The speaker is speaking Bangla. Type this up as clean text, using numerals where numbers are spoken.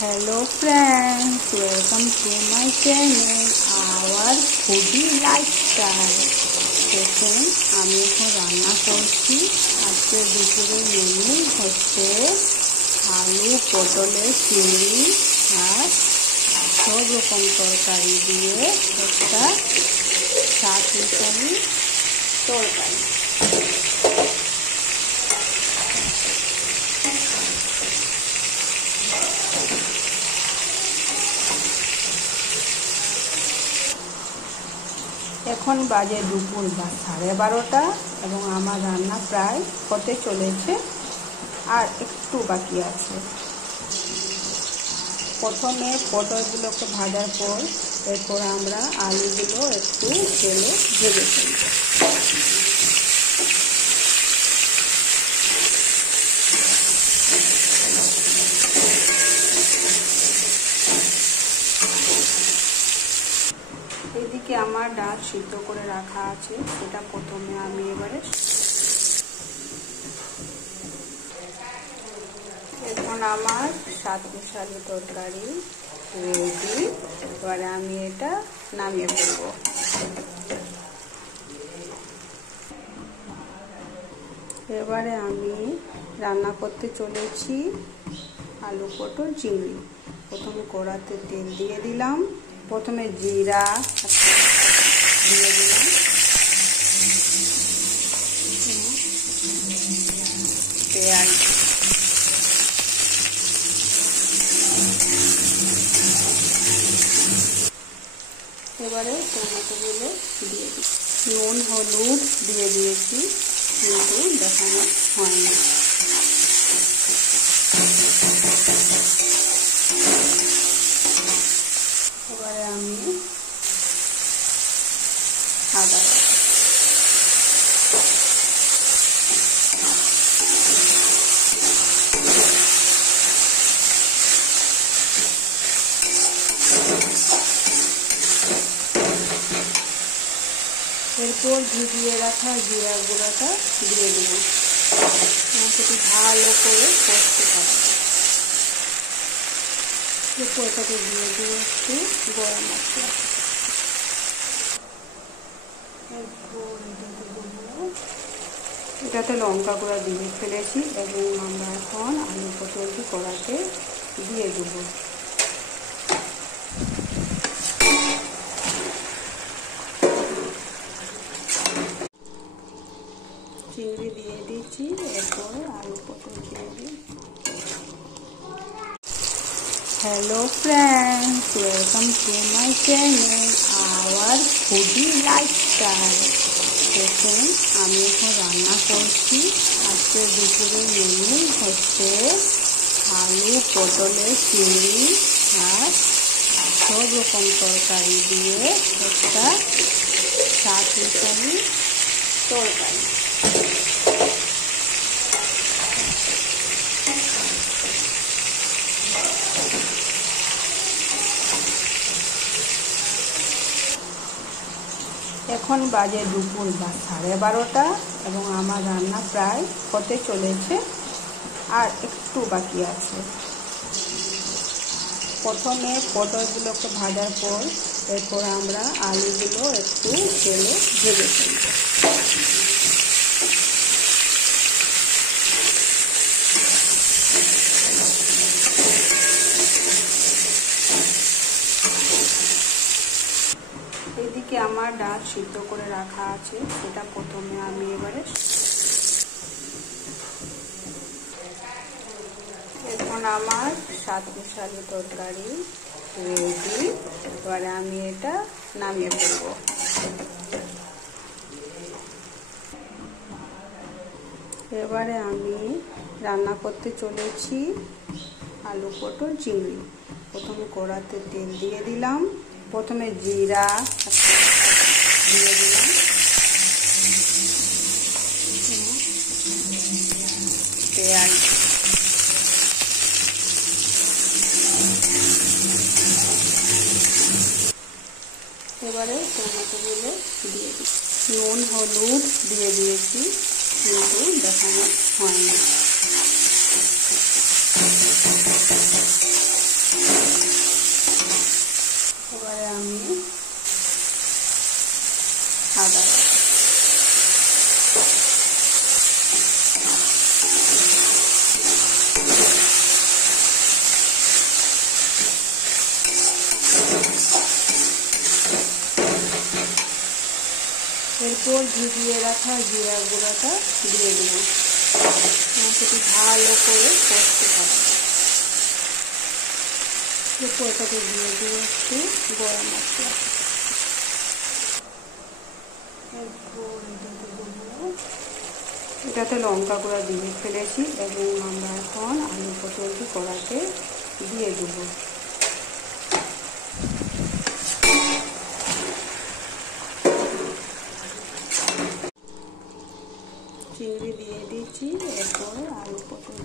Hello friends, welcome to my channel our foodie lifestyle। দেখুন আমি এখন রান্না করছি। আজকে দুপুরের মেনু হচ্ছে আলু পটলের চিংড়ি আর সব রকম তরকারি দিয়ে একটা সাত মিশালি তরকারি। এখন বাজে দুপুর 12:30 এবং আমার রান্না প্রায় হতে চলেছে, আর একটু বাকি আছে। প্রথমে পটলগুলোকে ভাজার পর এরপর আমরা আলুগুলো একটু তেলে ভেজে ফেলব। এদিকে আমার ডাল সিদ্ধ করে রাখা আছে, সেটা প্রথমে আমি এবারে এখন আমার সাত মিশালি তরকারি রেডি। এবারে আমি এটা নামিয়ে ফেলবো। এবারে আমি রান্না করতে চলেছি আলু পটল চিংড়ি। প্রথমে কড়াতে তেল দিয়ে দিলাম, প্রথমে জিরা দিয়ে দিলাম, পেঁয়াজ, এবারে টমেটোগুলো দিয়ে দিই, নুন হলুদ দিয়ে দিয়েছি কিন্তু দেখানো হয়নি। এবারে আমি আদা, এরপর ভিজিয়ে রাখা জিরা গুঁড়াটা দিয়ে দেবো। সেটি ভালো করে কষতে পারবো। এরপর এটাকে দিয়ে দেবো একটু গরম মশলা। এটাতে লঙ্কা গুঁড়া দিয়ে ফেলেছি এবং আমরা এখন আলু পটলটি কড়াতে দিয়ে দেবো। চিংড়ি দিয়ে দিচ্ছি, এরপর আলু পটল দিয়ে দিই। Hello friends, welcome to my channel hour foodie lifestyle. দেখুন আমি এখন রান্না করছি। আজকে দুপুরের মেনু হচ্ছে আলু পটলের চিংড়ি আর সব রকম তরকারি দিয়ে একটা সাত মিশালি তরকারি। এখন বাজে দুপুর 12:30 এবং আমার রান্না প্রায় হতে চলেছে, আর একটু বাকি আছে। প্রথমে পটলগুলোকে ভাজার পর এরপর আমরা আলুগুলো একটু তেলে ভেজে ফেলব। এদিকে আমার ডাল সিদ্ধ করে রাখা আছে, সেটা প্রথমে আমি এবারে এখন আমার সাত মিশালি তরকারি রেডি। এবারে আমি এটা নামিয়ে ফেলবো। এবারে আমি রান্না করতে চলেছি আলু পটল চিংড়ি। প্রথমে কড়াতে তেল দিয়ে দিলাম, প্রথমে জিরা দিয়ে দিলাম, পেঁয়াজ, এবারে টমেটোগুলো দিয়ে দিই, নুন হলুদ দিয়ে দিয়েছি কিন্তু দেখানো হয়নি। এরপর ভিজিয়ে রাখা জিরা গুঁড়োটা দিয়ে দেব। সেটি ভালো করে কষতে থাকবে। এরপর এটাকে দিয়ে দেবো একটু গরম মশলা। এটাতে লঙ্কা গুঁড়া দিয়ে ফেলেছি এবং আমরা এখন আলু পটলটি কড়াতে দিয়ে দেব। চিংড়ি দিয়ে দিচ্ছি, এরপরে আলু পটল